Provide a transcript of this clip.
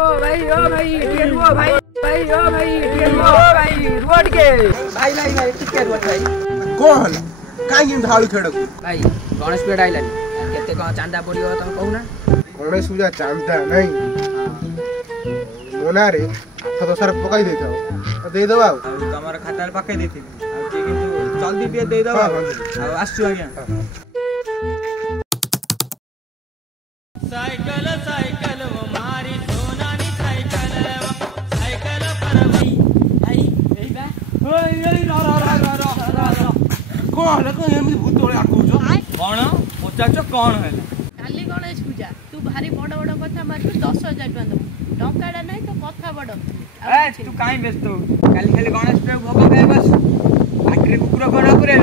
भाई टिके रुओ भाई टिके रुओ भाई रोड के भाई टिके रुओ भाई कोन काई धाळू खेड़ भाई गणेश पेड़ आइलानी केते को चांदा पड़ियो तम कहूना गणेश पूजा चांदा नहीं मोना रे तो सर पकाई देता दे दो बाबू तमर खाता पकाई देथि किंतु जल्दी पे दे दो आसु आज्ञा साइकिल साइकिल वो मारी सोनानी साइकिल पर भाई एई बा ओए रा कोन को एमि भूत तोळे आकुजो कोन पचाचो कोन है काली गणेश पूजा तू भारी बड़ बड़ कथा मारबू 10,000 टका दबू टंकाडा नहीं तो कथा बड़ ए तू काई व्यस्त हो खाली खाली गणेश पे भोग खाए बस आखिर कुकुर कोन पुरे